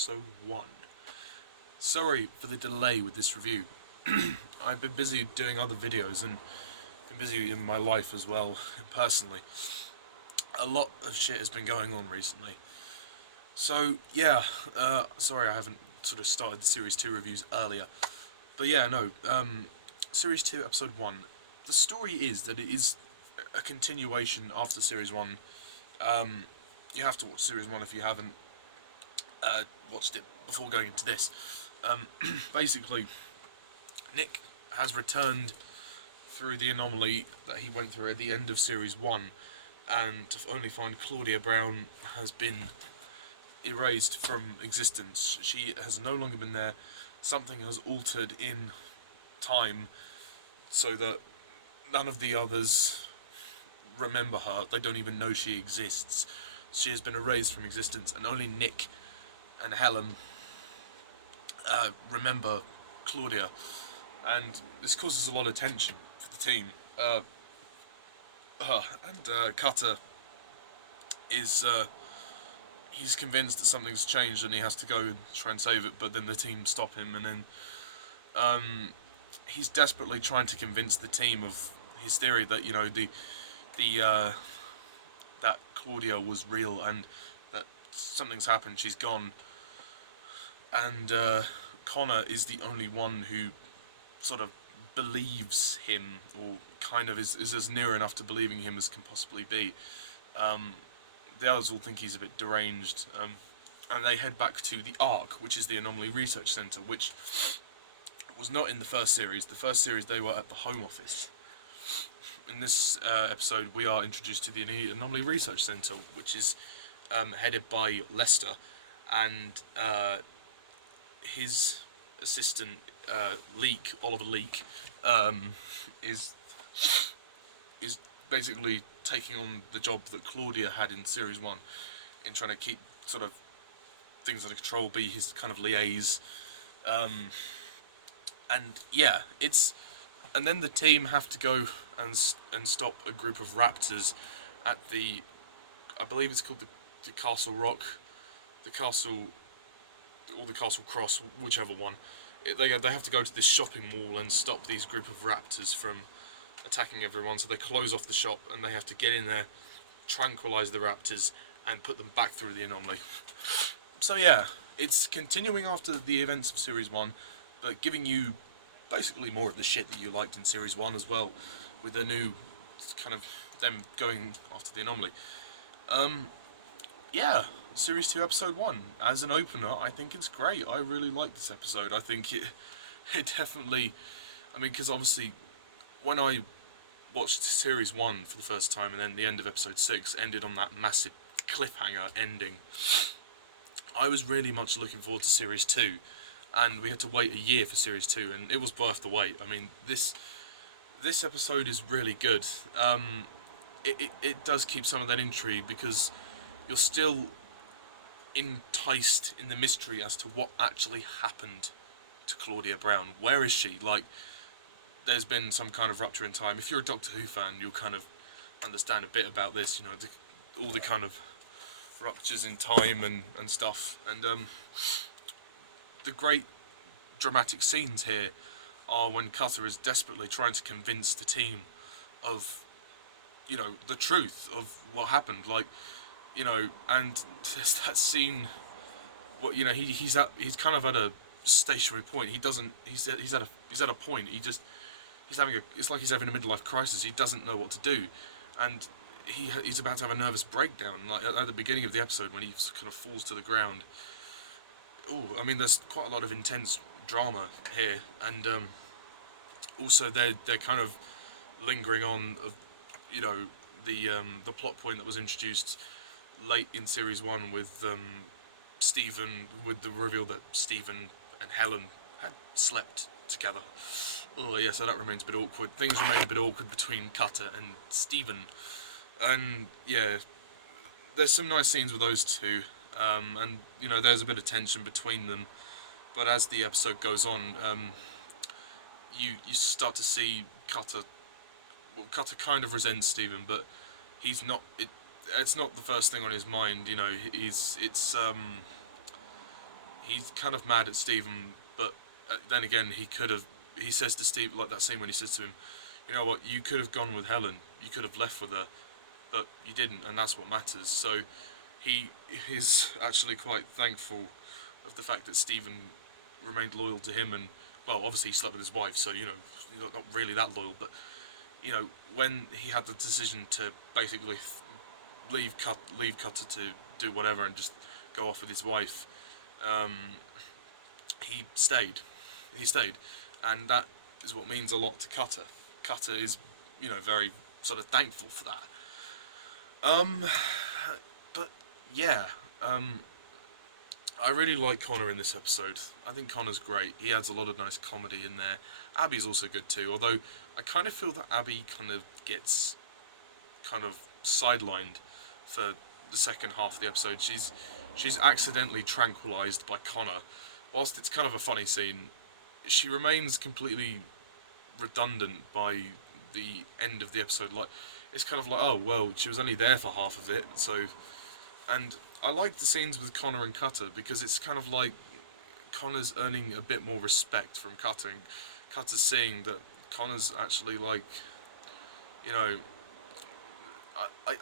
episode 1. Sorry for the delay with this review. I've been busy doing other videos and been busy in my life as well, personally. A lot of shit has been going on recently. So, yeah, sorry I haven't sort of started the Series 2 reviews earlier. But yeah, no, Series 2, Episode 1. The story is that it is a continuation after Series 1. You have to watch Series 1 if you haven't watched it before going into this. Basically, Nick has returned through the anomaly that he went through at the end of Series 1, and to only find Claudia Brown has been erased from existence. She has no longer been there. Something has altered in time so that none of the others remember her. They don't even know she exists. She has been erased from existence, and only Nick and Helen remember Claudia, and this causes a lot of tension for the team. Cutter is he's convinced that something's changed and he has to go and try and save it, but then the team stop him, and then he's desperately trying to convince the team of his theory that, you know, that Claudia was real and that something's happened, she's gone. And Connor is the only one who sort of believes him, or kind of is as near enough to believing him as can possibly be. The others all think he's a bit deranged, and they head back to the Ark, which is the Anomaly Research Centre, which was not in the first series. The first series they were at the Home Office. In this episode we are introduced to the Anomaly Research Centre, which is headed by Lester, and his assistant, Oliver Leek, is basically taking on the job that Claudia had in Series 1, in trying to keep sort of things under control, be his kind of liaise. And yeah, and then the team have to go and stop a group of raptors at the, I believe it's called the Castle Rock, the Castle, or the Castle Cross, whichever one. They have to go to this shopping mall and stop these group of raptors from attacking everyone, so they close off the shop and they have to get in there, tranquilise the raptors, and put them back through the anomaly. So yeah, it's continuing after the events of Series 1, but giving you basically more of the shit that you liked in Series 1 as well, with the new kind of them going after the anomaly. Yeah, Series 2 Episode 1, as an opener, I think it's great. I really like this episode. I think it definitely, I mean, because obviously, when I watched Series 1 for the first time, and then the end of Episode 6 ended on that massive cliffhanger ending, I was really much looking forward to Series 2, and we had to wait a year for Series 2, and it was worth the wait. I mean, this episode is really good. It does keep some of that intrigue, because you're still enticed in the mystery as to what actually happened to Claudia Brown. Where is she? Like, there's been some kind of rupture in time. If you're a Doctor Who fan, you'll kind of understand a bit about this, you know, all the kind of ruptures in time and stuff. And the great dramatic scenes here are when Cutter is desperately trying to convince the team of, you know, the truth of what happened. Like, you know, and there's that scene, what, you know, he's kind of at a stationary point. He's at a point. It's like he's having a midlife crisis. He doesn't know what to do, and he's about to have a nervous breakdown. Like at the beginning of the episode, when he kind of falls to the ground. Oh, I mean, there's quite a lot of intense drama here, and also they're kind of lingering on, you know, the plot point that was introduced late in Series 1 with Stephen, with the reveal that Stephen and Helen had slept together. Oh yeah, so that remains a bit awkward. Things remain a bit awkward between Cutter and Stephen, and yeah, there's some nice scenes with those two, and you know, there's a bit of tension between them. But as the episode goes on, you start to see Cutter. Well, Cutter kind of resents Stephen, but he's not. It's not the first thing on his mind. You know, he's kind of mad at Stephen, but then again, he says to Steve, like that scene when he says to him, you know what, you could have gone with Helen, you could have left with her, but you didn't, and that's what matters. So he is actually quite thankful of the fact that Stephen remained loyal to him, and, well, obviously he slept with his wife, so, you know, not really that loyal, but, you know, when he had the decision to basically leave Cutter to do whatever and just go off with his wife, he stayed. He stayed, and that is what means a lot to Cutter. Cutter is, you know, very sort of thankful for that. But yeah, I really like Connor in this episode. I think Connor's great. He adds a lot of nice comedy in there. Abby's also good too, although I kind of feel that Abby kind of gets kind of sidelined for the second half of the episode. She's accidentally tranquilized by Connor. Whilst it's kind of a funny scene, she remains completely redundant by the end of the episode. Like, it's kind of like, oh well, she was only there for half of it, so. And I like the scenes with Connor and Cutter because it's kind of like Connor's earning a bit more respect from Cutter, and Cutter's seeing that Connor's actually, like, you know,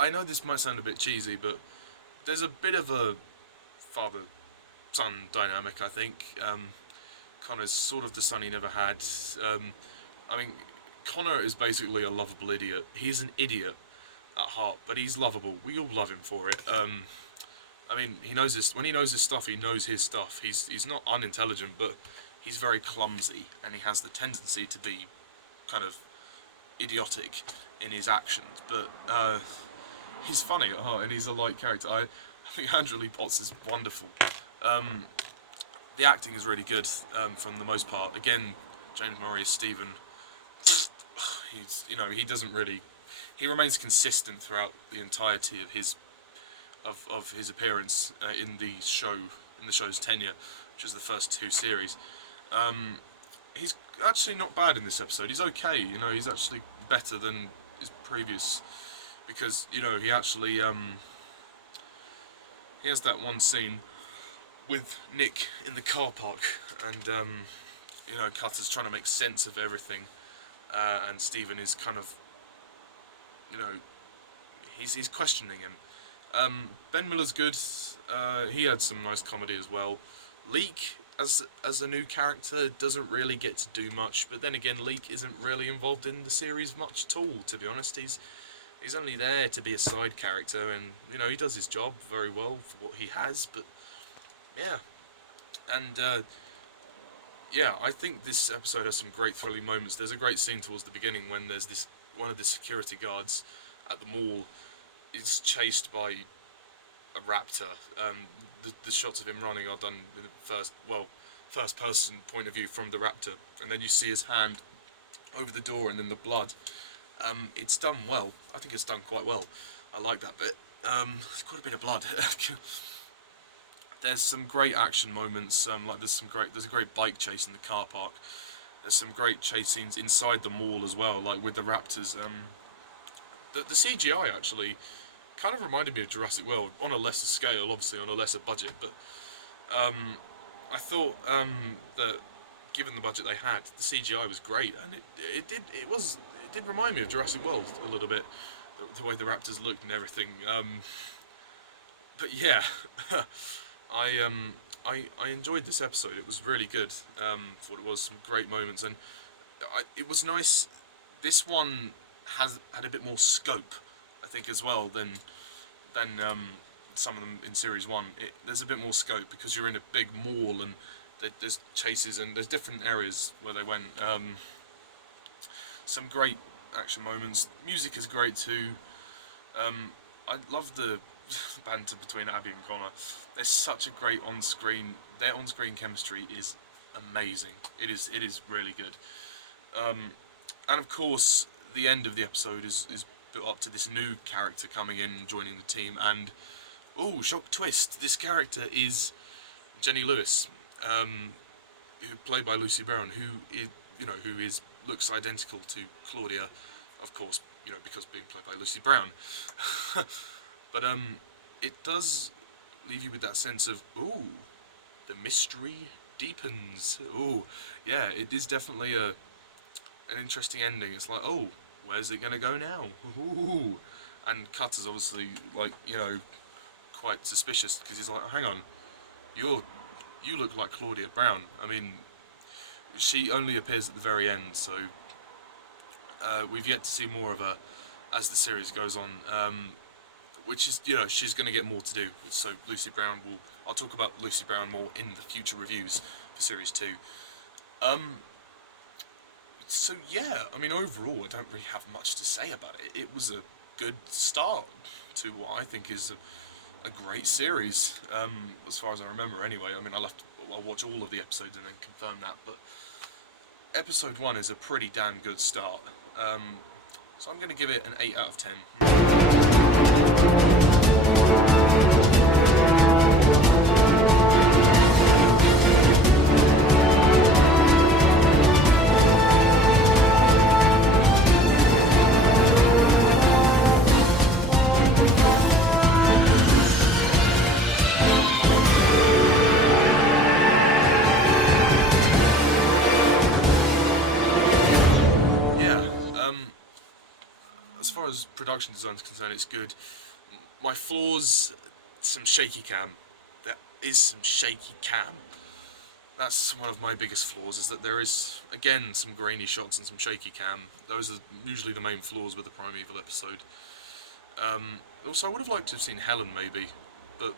I know this might sound a bit cheesy, but there's a bit of a father-son dynamic, I think. Connor's sort of the son he never had. I mean, Connor is basically a lovable idiot. He's an idiot at heart, but he's lovable. We all love him for it. I mean, he knows this. When he knows his stuff, he knows his stuff. He's not unintelligent, but he's very clumsy, and he has the tendency to be kind of idiotic in his actions. But he's funny at heart, and he's a light character. I think Andrew Lee Potts is wonderful. The acting is really good from the most part. Again, James Murray as Stephen. You know, he doesn't really. He remains consistent throughout the entirety of his appearance in the show's tenure, which is the first 2 series. He's actually not bad in this episode. He's okay. You know, he's actually better than his previous, because, you know, he actually he has that one scene with Nick in the car park, and you know, Cutter's trying to make sense of everything, and Stephen is kind of, you know, he's questioning him. Ben Miller's good. He had some nice comedy as well. Leek, as a new character, doesn't really get to do much, but then again, Leek isn't really involved in the series much at all, to be honest. He's only there to be a side character, and, you know, he does his job very well for what he has, but yeah. And yeah, I think this episode has some great thrilling moments. There's a great scene towards the beginning when there's one of the security guards at the mall is chased by a raptor. The shots of him running are done in the first person point of view from the raptor, and then you see his hand over the door and then the blood. It's done well. I think it's done quite well. I like that bit. There's quite a bit of blood. There's some great action moments. Like there's a great bike chase in the car park. There's some great chase scenes inside the mall as well, like with the raptors. The CGI actually kind of reminded me of Jurassic World on a lesser scale, obviously on a lesser budget. But I thought that given the budget they had, the CGI was great, and it did remind me of Jurassic World a little bit, the way the raptors looked and everything. But yeah, I enjoyed this episode. It was really good. Thought it was some great moments, and it was nice. This one had a bit more scope, I think, as well than some of them in Series 1. There's a bit more scope because you're in a big mall, and there's chases, and there's different areas where they went. Some great action moments. Music is great too. I love the banter between Abby and Connor. There's such a great on-screen. Their on-screen chemistry is amazing. It is really good. And of course, the end of the episode is built up to this new character coming in and joining the team. And shock twist! This character is Jenny Lewis, who played by Lucy Brown, who looks identical to Claudia, of course, because being played by Lucy Brown. But it does leave you with that sense of, the mystery deepens. Oh, yeah, it is definitely an interesting ending. It's like, oh, where's it gonna go now? Ooh. And Cutter's obviously, like, you know, quite suspicious, because he's like, hang on, you look like Claudia Brown. I mean, she only appears at the very end, so we've yet to see more of her as the series goes on, which is, you know, she's going to get more to do. So Lucy Brown I'll talk about Lucy Brown more in the future reviews for Series 2. So yeah, I mean, overall, I don't really have much to say about it. It was a good start to what I think is a great series, as far as I remember anyway. I mean, I'll watch all of the episodes and then confirm that, but episode 1 is a pretty damn good start. So I'm going to give it an 8 out of 10. As far as production design is concerned, it's good. My flaws, some shaky cam. There is some shaky cam. That's one of my biggest flaws, is that there is, again, some grainy shots and some shaky cam. Those are usually the main flaws with the Primeval episode. Also, I would have liked to have seen Helen, maybe, but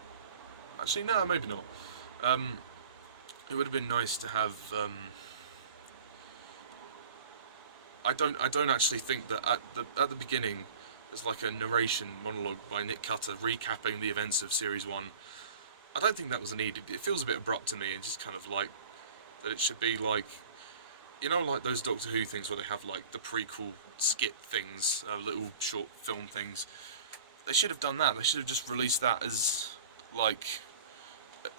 actually, no, maybe not. It would have been nice to have. I don't actually think that at the beginning there's like a narration monologue by Nick Cutter recapping the events of Series 1. I don't think that was needed. It feels a bit abrupt to me, and just kind of like that it should be like, you know, like those Doctor Who things where they have like the prequel skit things, little short film things. They should have done that. They should have just released that as like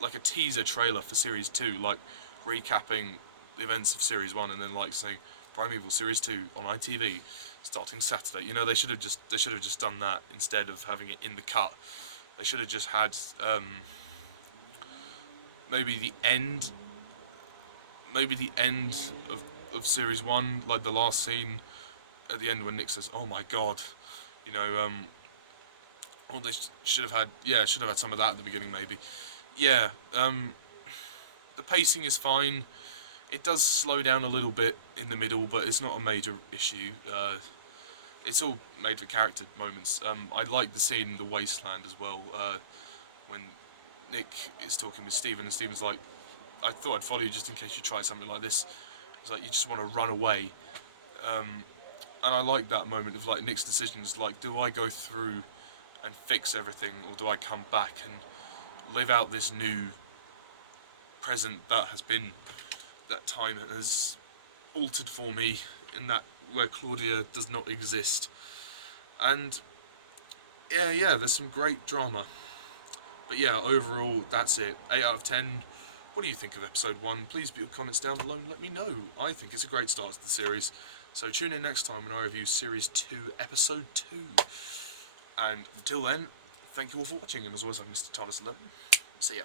a teaser trailer for Series 2, like recapping the events of Series 1, and then like saying Primeval Series 2 on ITV starting Saturday. You know, they should have just done that instead of having it in the cut. They should have just had maybe the end of Series 1, like the last scene at the end when Nick says, "Oh my God," you know. Or they should have had some of that at the beginning, maybe. Yeah. The pacing is fine. It does slow down a little bit in the middle, but it's not a major issue. It's all made for character moments. I like the scene in the wasteland as well, when Nick is talking with Stephen, and Stephen's like, "I thought I'd follow you just in case you try something like this." It's like, you just want to run away. And I like that moment of like Nick's decisions, like, do I go through and fix everything, or do I come back and live out this new present that has been that time and has altered for me, in that where Claudia does not exist. And yeah, there's some great drama. But yeah, overall, that's it. 8 out of 10. What do you think of episode 1? Please put your comments down below and let me know. I think it's a great start to the series. So tune in next time when I review Series 2, Episode 2. And until then, thank you all for watching, and as always, I'm Mr. Thomas 11. See ya.